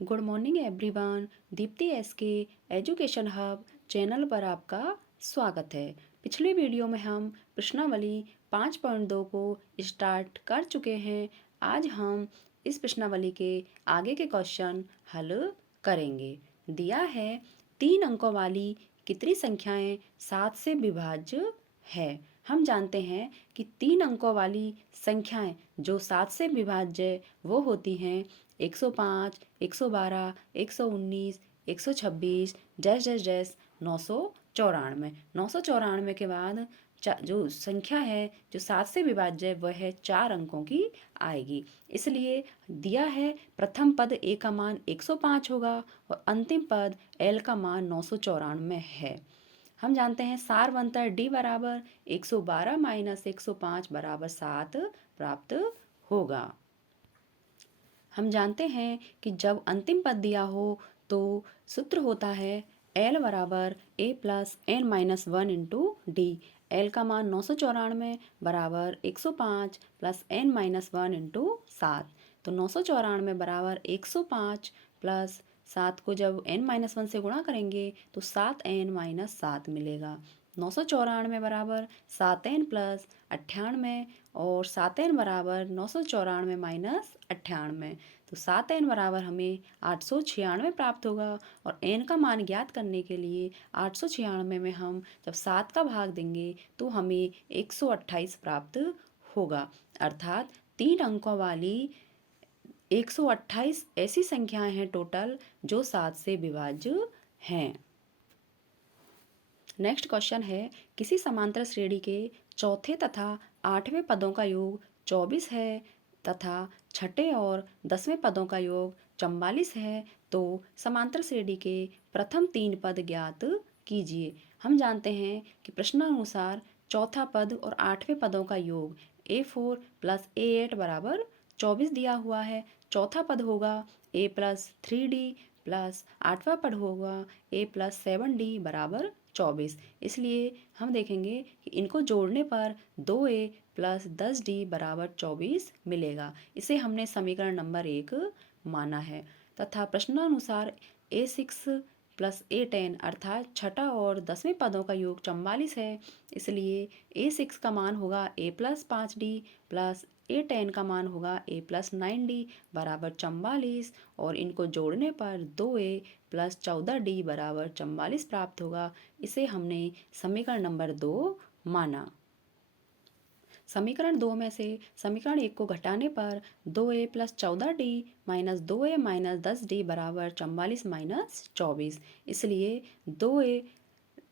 Good morning everyone. Deepti S के education hub channel पर आपका स्वागत है। पिछले वीडियो में हम प्रश्नावली 5.2 को स्टार्ट कर चुके हैं। आज हम इस प्रश्नावली के आगे के क्वेश्चन हल करेंगे। दिया है 3 अंकों वाली कितनी संख्याएं 7 से विभाज्य है। हम जानते हैं कि 3 अंकों वाली संख्याएं जो 7 से विभाज्य वो होती हैं 105, 112, 119, 126, डैश डैश डैश 994। 994 के बाद जो संख्या है जो 7 से विभाज्य है वह है 4 अंकों की आएगी। इसलिए दिया है प्रथम पद ए का मान 105 होगा और अंतिम पद एल का मान 994 है। हम जानते हैं सार बनता है डी बराबर 112 माइनस 105 बराबर 7 प्राप्त होगा। हम जानते हैं कि जब अंतिम पद दिया हो तो सूत्र होता है एल बराबर A plus N minus 1 into D. L का मान 994 बराबर 105 प्लस एन माइनस 1 इंटू 7। तो 994 बराबर 105 प्लस 7 को जब एन माइनस 1 से गुणा करेंगे तो 7n माइनस 7 मिलेगा। 994 बराबर 7n प्लस 98 और 7n बराबर 994 माइनस 98। तो 7n बराबर हमें 896 प्राप्त होगा और n का मान ज्ञात करने के लिए 896 में हम जब 7 का भाग देंगे तो हमें 128 प्राप्त होगा। अर्थात 3 अंकों वाली 128 ऐसी संख्याएं हैं टोटल जो 7 से विभाज्य हैं। नेक्स्ट क्वेश्चन है किसी समांतर श्रेणी के चौथे तथा 8वें पदों का योग 24 है तथा छठे और 10वें पदों का योग 44 है तो समांतर श्रेणी के प्रथम 3 पद ज्ञात कीजिए। हम जानते हैं कि प्रश्नानुसार चौथा पद और 8वें पदों का योग A4 प्लस A8 बराबर 24 दिया हुआ है। चौथा पद होगा A प्लस 3D प्लस 8वां पद होगा A प्लस 7D बराबर 24। इसलिए हम देखेंगे कि इनको जोड़ने पर 2a प्लस 10d बराबर 24 मिलेगा। इसे हमने समीकरण नंबर 1 माना है तथा प्रश्नानुसार A6 प्लस A10 अर्थात छठा और 10वें पदों का योग 44 है। इसलिए A6 का मान होगा A plus 5d plus A10 का मान होगा A प्लस 9d बराबर 44 और इनको जोड़ने पर 2a प्लस 14d बराबर 44 प्राप्त होगा। इसे हमने समीकरण नंबर 2 माना। समीकरण 2 में से समीकरण 1 को घटाने पर 2a plus 14d minus 2a minus 10d बराबर 44 माइनस 24। इसलिए 2a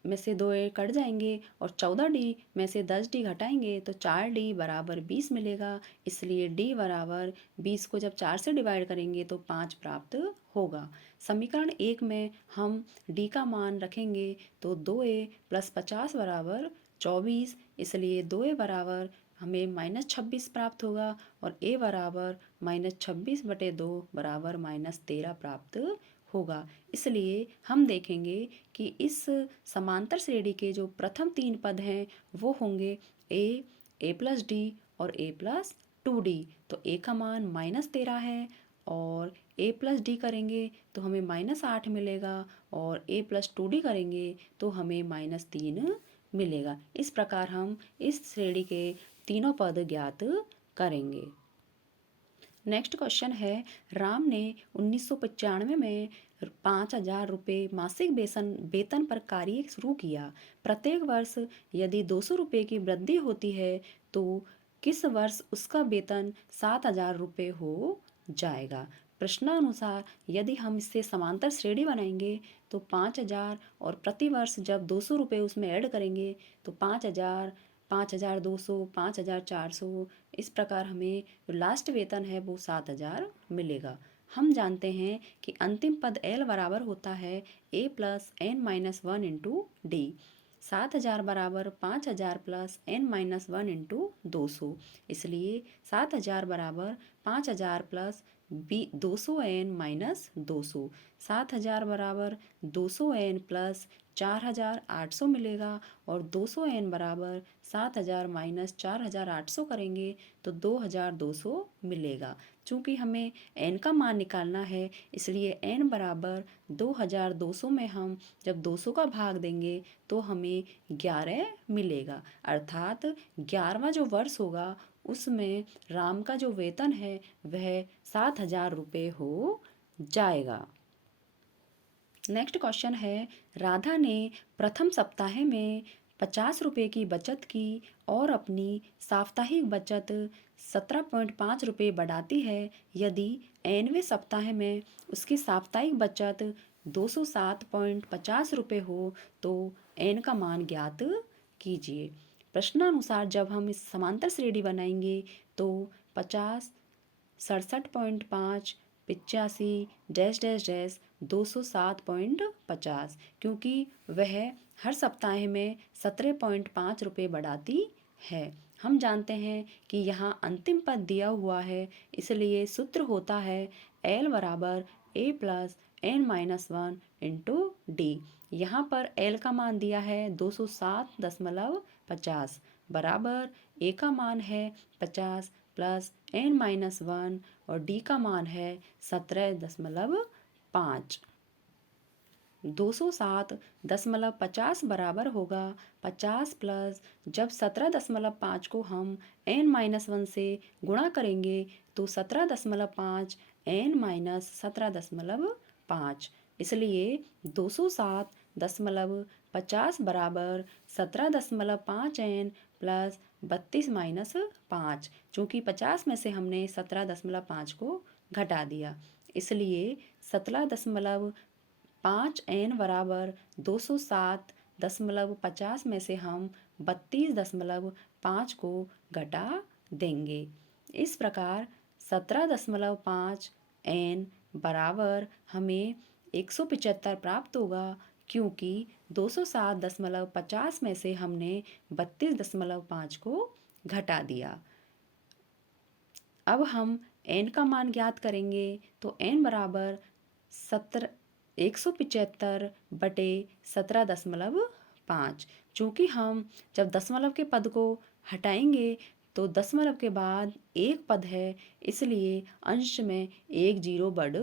में से 2a कट जाएंगे और 14d में से 10d घटाएंगे तो 4d बराबर 20 मिलेगा। इसलिए d बराबर 20 को जब 4 से डिवाइड करेंगे तो 5 प्राप्त होगा। समीकरण 1 में हम d का मान रखेंगे तो 2a प्लस 50 बराबर 24। इसलिए 2a बराबर हमें माइनस 26 प्राप्त होगा और a बराबर माइनस 26/2 बराबर माइनस 13 प्राप्त होगा। इसलिए हम देखेंगे कि इस समांतर श्रेणी के जो प्रथम 3 पद हैं वो होंगे a प्लस डी और a प्लस 2d। तो a का मान माइनस 13 है और a प्लस डी करेंगे तो हमें माइनस 8 मिलेगा और a प्लस 2d करेंगे तो हमें माइनस 3 मिलेगा। इस प्रकार हम इस श्रेणी के तीनों पद ज्ञात करेंगे। नेक्स्ट क्वेश्चन है राम ने 1995 में 5,000 रुपये मासिक वेतन पर कार्य शुरू किया। प्रत्येक वर्ष यदि 200 रुपये की वृद्धि होती है तो किस वर्ष उसका वेतन 7,000 रुपये हो जाएगा। प्रश्नानुसार यदि हम इससे समांतर श्रेणी बनाएंगे तो 5,000 और प्रति वर्ष जब 200 रुपये उसमें ऐड करेंगे तो 5,000, 5,200, 5,400 इस प्रकार हमें जो लास्ट वेतन है वो 7,000 मिलेगा। हम जानते हैं कि अंतिम पद एल बराबर होता है A plus N minus 1 into D. 7,000 बराबर 5,000 प्लस एन माइनस 1 इंटू 200। इसलिए 7,000 बराबर 5,000 प्लस 200n माइनस 200। 7,000 बराबर 200n प्लस 4800 मिलेगा और 200n बराबर 7000 माइनस 4800 करेंगे तो 2200 मिलेगा। चूँकि हमें n का मान निकालना है इसलिए n बराबर 2200 में हम जब 200 का भाग देंगे तो हमें 11 मिलेगा। अर्थात 11वां जो वर्ष होगा उसमें राम का जो वेतन है वह 7000 रुपये हो जाएगा। नेक्स्ट क्वेश्चन है, राधा ने प्रथम सप्ताह में 50 रुपये की बचत की और अपनी साप्ताहिक बचत 17.5 रुपये बढ़ाती है। यदि nवें सप्ताह में उसकी साप्ताहिक बचत 207.50 रुपये हो तो n का मान ज्ञात कीजिए। प्रश्नानुसार जब हम इस समांतर श्रेणी बनाएंगे तो 50, 67.5, 85 डैश डैश डैश 207.50, क्योंकि वह हर सप्ताह में 17.5 रुपये बढ़ाती है। हम जानते हैं कि यहाँ अंतिम पद दिया हुआ है इसलिए सूत्र होता है L बराबर A plus n-1 into D. यहाँ पर L का मान दिया है 207.50 बराबर A का मान है 50 प्लस n-1 और D का मान है 17.5। 207.50 बराबर होगा 50 प्लस, जब 17.5 को हम n-1 से गुणा करेंगे तो 17.5 n-17.5, इसलिए 207.50 बराबर 17.5 n प्लस 32 माइनस 5। चूँकि 50 में से हमने 17.5 को घटा दिया इसलिए 17.5 n बराबर 207.50 में से हम 32.5 को घटा देंगे। इस प्रकार 17.5 n बराबर हमें 175 प्राप्त होगा, क्योंकि 207.50 में से हमने 32.5 को घटा दिया। अब हम n का मान ज्ञात करेंगे तो n बराबर 175 बटे 17.5। चूँकि हम जब दशमलव के पद को हटाएंगे तो दशमलव के बाद एक पद है इसलिए अंश में एक जीरो बढ़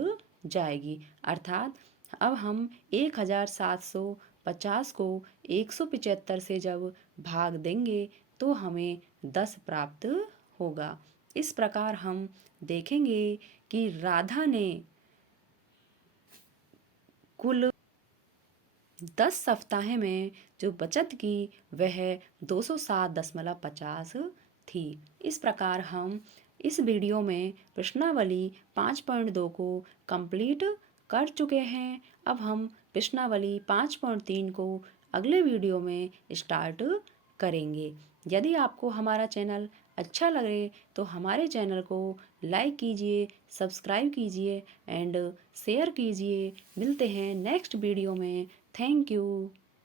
जाएगी। अर्थात अब हम 1750 को 175 से जब भाग देंगे तो हमें 10 प्राप्त होगा। इस प्रकार हम देखेंगे कि राधा ने कुल 10 सप्ताह में जो बचत की वह 207.50 थी। इस प्रकार हम इस वीडियो में प्रश्नावली 5.2 को कंप्लीट कर चुके हैं। अब हम प्रश्नावली 5.3 को अगले वीडियो में स्टार्ट करेंगे। यदि आपको हमारा चैनल अच्छा लगे तो हमारे चैनल को लाइक कीजिए, सब्सक्राइब कीजिए एंड शेयर कीजिए। मिलते हैं नेक्स्ट वीडियो में। Thank you.